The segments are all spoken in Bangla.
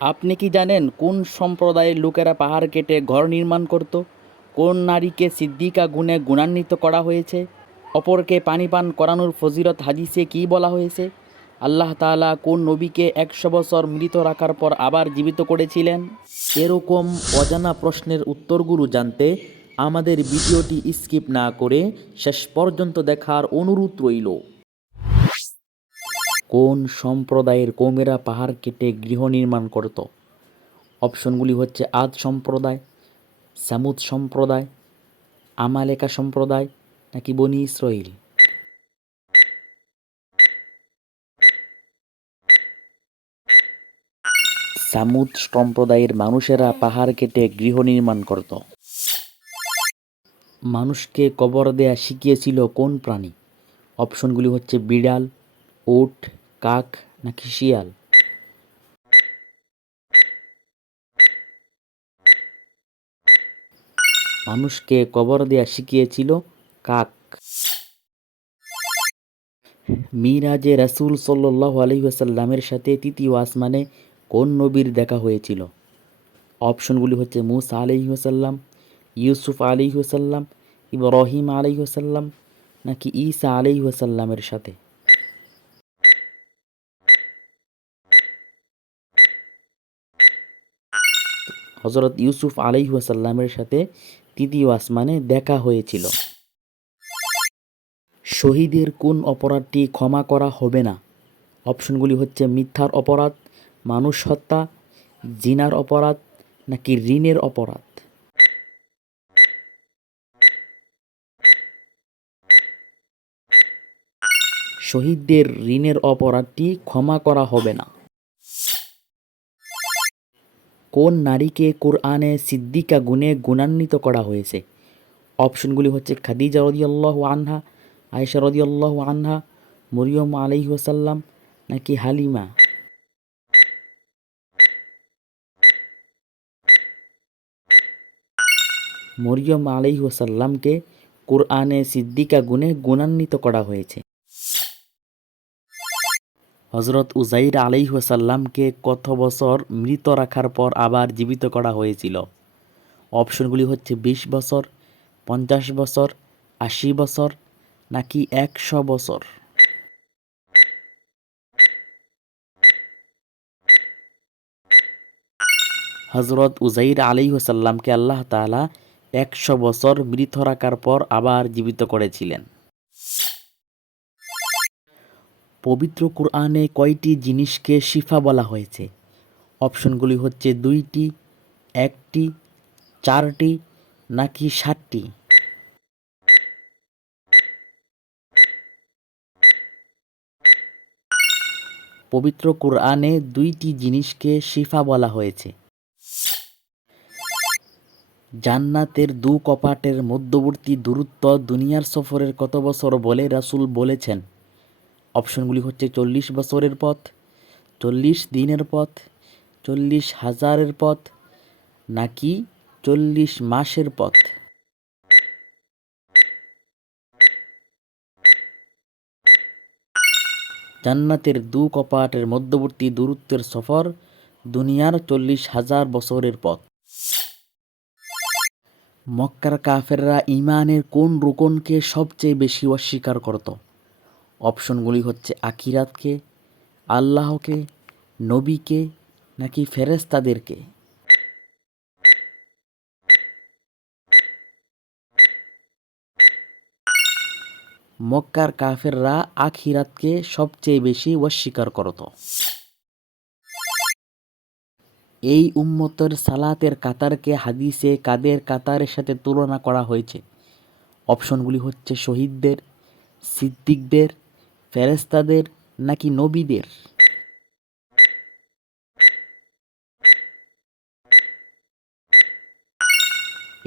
আপনি কি জানেন কোন সম্প্রদায়ের লোকেরা পাহাড় কেটে ঘর নির্মাণ করত? কোন নারীকে সিদ্দিকা গুণে গুণান্বিত করা হয়েছে? অপরকে পানি পান করানোর ফজিলত হাদিসে কী বলা হয়েছে? আল্লাহ তাআলা কোন নবীকে 100 বছর মৃত রাখার পর আবার জীবিত করেছিলেন? এরকম অজানা প্রশ্নের উত্তরগুলো জানতে আমাদের ভিডিওটি স্কিপ না করে শেষ পর্যন্ত দেখার অনুরোধ রইল। কোন সম্প্রদায়ের কৌমেরা পাহাড় কেটে গৃহ নির্মাণ করত? অপশনগুলি হচ্ছে আদ সম্প্রদায়, সামুদ সম্প্রদায়, আমালেকা সম্প্রদায় নাকি বনি ইসরাইল। সামুদ সম্প্রদায়ের মানুষেরা পাহাড় কেটে গৃহ নির্মাণ করত। মানুষকে কবর দেয়া শিখিয়েছিল কোন প্রাণী? অপশনগুলি হচ্ছে বিড়াল, উট, কাক নাকি শিয়াল। মানুষকে কবর দেয়া শিখিয়েছিল কাক। মিরাজে রাসূল সাল্লাল্লাহু আলাইহি ওয়াসাল্লামের সাথে তৃতীয় আসমানে কোন নবীর দেখা হয়েছিল? অপশনগুলি হচ্ছে মুসা আলাইহি ওয়াসাল্লাম, ইউসুফ আলাইহি ওয়াসাল্লাম, ইব্রাহিম আলাইহি ওয়াসাল্লাম নাকি ঈসা আলাইহি ওয়াসাল্লামের সাথে। হযরত ইউসুফ আলাইহি ওয়াসাল্লামের সাথে তৃতীয় আসমানে দেখা হয়েছিল। শহীদের কোন অপরাধটি ক্ষমা করা হবে না? অপশনগুলি হচ্ছে মিথ্যার অপরাধ, মানুষ হত্যা, জিনার অপরাধ নাকি ঋণের অপরাধ। শহীদদের ঋণের অপরাধটি ক্ষমা করা হবে না। কোন নারীকে কোরআনে সিদ্দিকা গুণে গুণান্বিত করা হয়েছে? অপশনগুলি হচ্ছে খাদিজা রাদিয়াল্লাহু আনহা, আয়েশা রাদিয়াল্লাহু আনহা, মরিয়ম আলাইহি ওয়াসাল্লাম নাকি হালিমা। মরিয়ম আলাইহি ওয়াসাল্লামকে কোরআনে সিদ্দিকা গুণে গুণান্বিত করা হয়েছে। হযরত উজাইর আলাইহি ওয়াসাল্লামকে কত বছর মৃত রাখার পর আবার জীবিত করা হয়েছিল? অপশনগুলি হচ্ছে 20 বছর, 50 বছর, 80 বছর নাকি 100 বছর। হযরত উজাইর আলাইহিস সালামকে আল্লাহ তাআলা 100 বছর মৃত রাখার পর আবার জীবিত করেছিলেন। পবিত্র কুরআনে কয়টি জিনিসকে শিফা বলা হয়েছে? অপশনগুলি হচ্ছে 2টি, 1টি, 4টি নাকি 7টি। পবিত্র কুরআনে 2টি জিনিসকে শিফা বলা হয়েছে। জান্নাতের দু কপাটের মধ্যবর্তী দূরত্ব দুনিয়ার সফরের কত বছর বলে রাসূল বলেছেন? অপশনগুলি হচ্ছে 40 বছরের পথ, 40 দিনের পথ, 40,000-এর পথ নাকি 40 মাসের পথ। জান্নাতের দু কপাটের মধ্যবর্তী দূরত্বের সফর দুনিয়ার 40,000 বছরের পথ। মক্কার কাফেররা ঈমানের কোন রুকনকে সবচেয়ে বেশি অস্বীকার করত? অপশনগুলি হচ্ছে আখিরাতকে, আল্লাহকে, নবীকে নাকি ফেরেশতাদেরকে। মক্কার কাফেররা আখিরাতকে সবচেয়ে বেশি অস্বীকার করত। এই উম্মতের সালাতের কাতারকে হাদিসে কাদের কাতারের সাথে তুলনা করা হয়েছে? অপশনগুলি হচ্ছে শহীদদের, সিদ্দিকদের, ফেরেশতাদের নাকি নবীদের।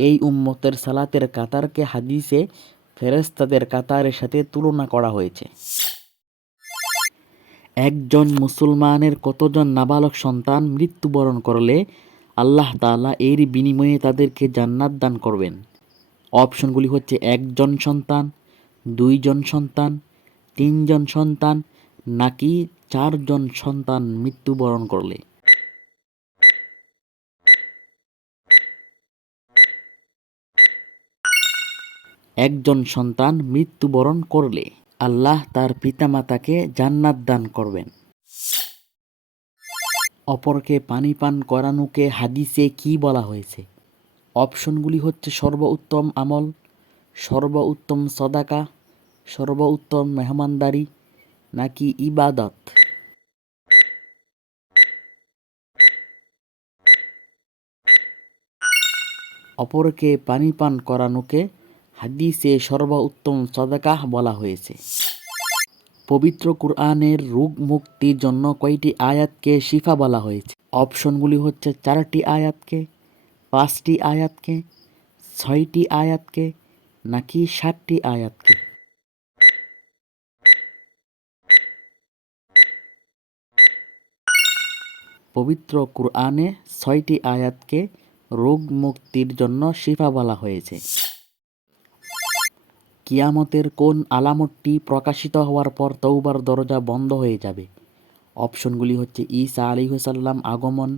এই উম্মতের সালাতের কাতারকে হাদিসে ফেরেশতাদের কাতারের সাথে তুলনা করা হয়েছে। একজন মুসলমানের কতজন নাবালক সন্তান মৃত্যুবরণ করলে আল্লাহ তাআলা এর বিনিময়ে তাদেরকে জান্নাত দান করবেন? অপশনগুলি হচ্ছে 1 জন সন্তান, 2 জন সন্তান, 3 জন সন্তান নাকি 4 জন সন্তান মৃত্যুবরণ করলে। একজন সন্তান মৃত্যুবরণ করলে আল্লাহ তার পিতামাতাকে জান্নাত দান করবেন। অপরকে পানি পান করানোকে হাদিসে কি বলা হয়েছে? অপশনগুলি হচ্ছে সর্বোত্তম আমল, সর্বোত্তম সদাকা, সর্বোত্তম মেহমানদারি নাকি ইবাদত। অপরকে পানি পান করানোকে হাদিসে সর্বোত্তম সদাকাহ বলা হয়েছে। পবিত্র কুরআনের রোগ মুক্তির জন্য কয়টি আয়াতকে শিফা বলা হয়েছে? অপশনগুলি হচ্ছে 4টি আয়াতকে, 5টি আয়াতকে, 6টি আয়াতকে নাকি 7টি আয়াতকে। পবিত্র কুরআনে 6টি আয়াতকে রোগ মুক্তির জন্য শিফা বলা হয়েছে। কিয়ামতের কোন আলামতটি প্রকাশিত হওয়ার পর তওবার দরজা বন্ধ হয়ে যাবে? অপশনগুলি হচ্ছে ঈসা আলাইহিস সালাম আগমন,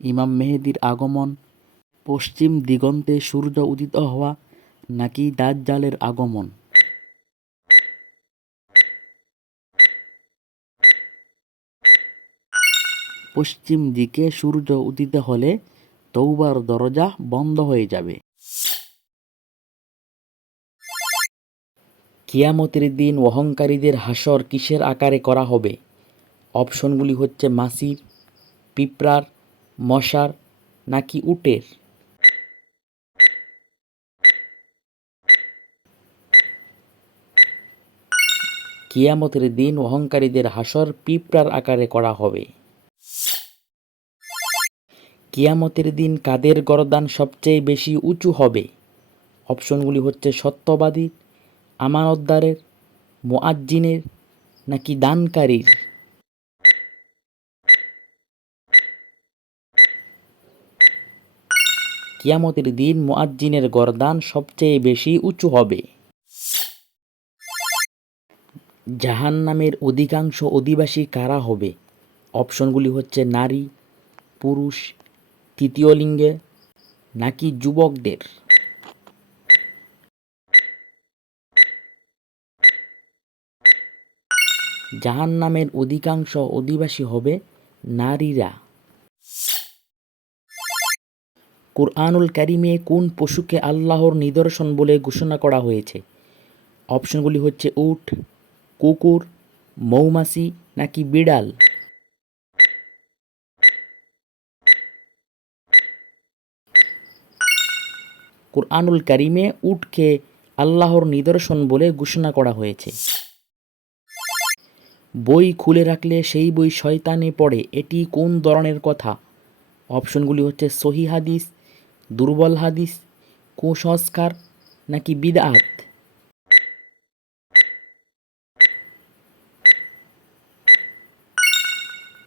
ইমাম মেহেদির আগমন, পশ্চিম দিগন্তে সূর্য উদিত হওয়া নাকি দাজ্জালের আগমন। পশ্চিম দিকে সূর্য উদিত হলে তওবার দরজা বন্ধ হয়ে যাবে। কিয়ামতের দিন অহংকারীদের হাসর কিসের আকারে করা হবে? অপশনগুলি হচ্ছে মাছির, পিঁপড়ার, মশার নাকি উটের। কিয়ামতের দিন অহংকারীদের হাসর পিঁপড়ার আকারে করা হবে। কিয়ামতের দিন কাদের গর্দান সবচেয়ে বেশি উঁচু হবে? অপশনগুলি হচ্ছে সত্যবাদীর, আমানতদারের, মুআজ্জিনের নাকি দানকারীর। কিয়ামতের দিন মুআজ্জিনের গর্দান সবচেয়ে বেশি উঁচু হবে। জাহান্নামের অধিকাংশ অধিবাসী কারা হবে? অপশনগুলি হচ্ছে নারী, পুরুষ, তৃতীয় লিঙ্গে নাকি যুবকদের। জাহান্নামের অধিকাংশ অধিবাসী হবে নারীরা। কুরআনুল কারিমে কোন পশুকে আল্লাহর নিদর্শন বলে ঘোষণা করা হয়েছে? অপশনগুলি হচ্ছে উট, কুকুর, মৌমাছি নাকি বিড়াল। কুরআনুল কারিমে উটকে আল্লাহর নিদর্শন বলে ঘোষণা করা হয়েছে। বই খুলে রাখলে সেই বই শয়তানে পড়ে, এটি কোন ধরনের কথা? অপশনগুলি হচ্ছে সহি হাদিস, দুর্বল হাদিস, কুসংস্কার নাকি বিদআত।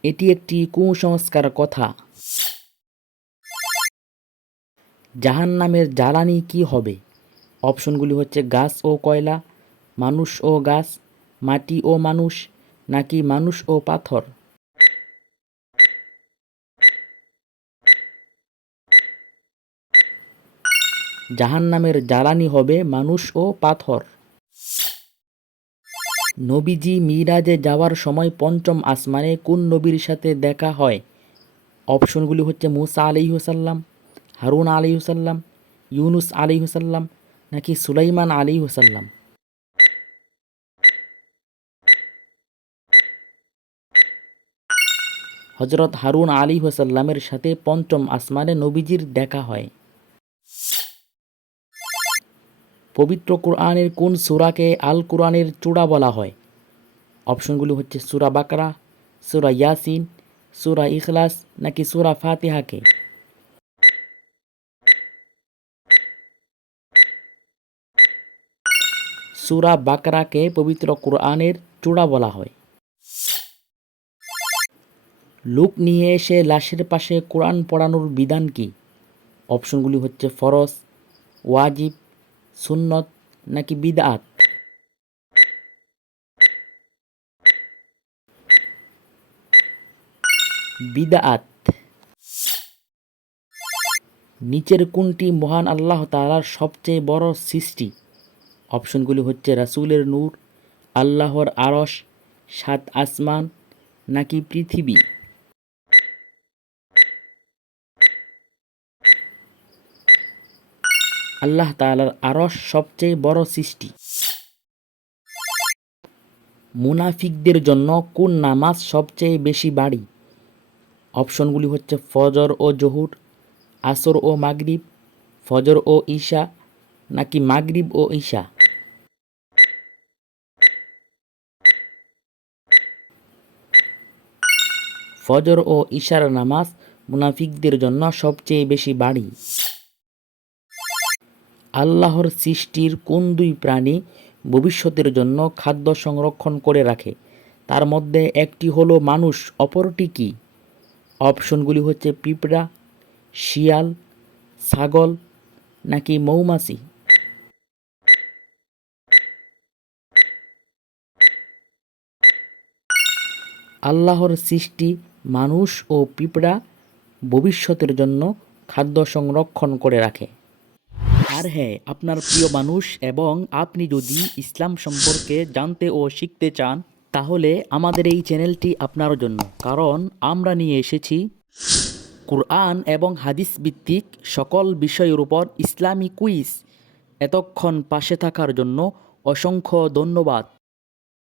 এটি একটি কুসংস্কার কথা। জাহান্নামের জ্বালানি কি হবে? অপশনগুলি হচ্ছে গাছ ও কয়লা, মানুষ ও গাছ, মাটি ও মানুষ নাকি মানুষ ও পাথর। জাহান্নামের জ্বালানি হবে মানুষ ও পাথর। নবীজি মিরাজে যাওয়ার সময় পঞ্চম আসমানে কোন নবীর সাথে দেখা হয়? অপশনগুলি হচ্ছে মুসা আলাইহিসসালাম, হারুন আলাইহিসসালাম, ইউনুস আলাইহিসসালাম নাকি সুলাইমান আলাইহিসসালাম। হজরত হারুন আলাইহিসসালামের সাথে পঞ্চম আসমানে নবীজির দেখা হয়। পবিত্র কুরআনের কোন সূরাকে আল কুরআনের চূড়া বলা হয়? অপশনগুলি হচ্ছে সূরা বাকরা, সূরা ইয়াসিন, সূরা ইখলাস নাকি সূরা ফাতিহাকে। সূরা বাকরাকে পবিত্র কুরআনের চূড়া বলা হয়। লোক নিয়ে এসে লাশের পাশে কোরআন পড়ানোর বিধান কি? অপশনগুলি হচ্ছে ফরজ, ওয়াজিব, সুন্নত নাকি বিদআত। বিদআত। নিচের কোনটি মহান আল্লাহ তাআলার সবচেয়ে বড় সৃষ্টি? অপশনগুলি হচ্ছে রাসূলের নূর, আল্লাহর আরশ, সাত আসমান নাকি পৃথিবী। আল্লাহ তাআলার আরশ সবচেয়ে বড় সৃষ্টি। মুনাফিকদের জন্য কোন নামাজ সবচেয়ে বেশি বাড়ি? অপশনগুলি হচ্ছে ফজর ও জোহর, আসর ও মাগরিব, ফজর ও ঈশা নাকি মাগরিব ও ঈশা। ফজর ও ঈশার নামাজ মুনাফিকদের জন্য সবচেয়ে বেশি বাড়ি। আল্লাহর সৃষ্টির কোন দুই প্রাণী ভবিষ্যতের জন্য খাদ্য সংরক্ষণ করে রাখে? তার মধ্যে একটি হলো মানুষ, অপরটি কি? অপশনগুলি হচ্ছে পিঁপড়া, শিয়াল, ছাগল নাকি মৌমাছি। আল্লাহর সৃষ্টি মানুষ ও পিঁপড়া ভবিষ্যতের জন্য খাদ্য সংরক্ষণ করে রাখে। আর হ্যাঁ, আপনার প্রিয় মানুষ এবং আপনি যদি ইসলাম সম্পর্কে জানতে ও শিখতে চান, তাহলে আমাদের এই চ্যানেলটি আপনার জন্য, কারণ আমরা নিয়ে এসেছি কুরআন এবং হাদিস ভিত্তিক সকল বিষয়ের উপর ইসলামী কুইজ। এতক্ষণ পাশে থাকার জন্য অসংখ্য ধন্যবাদ।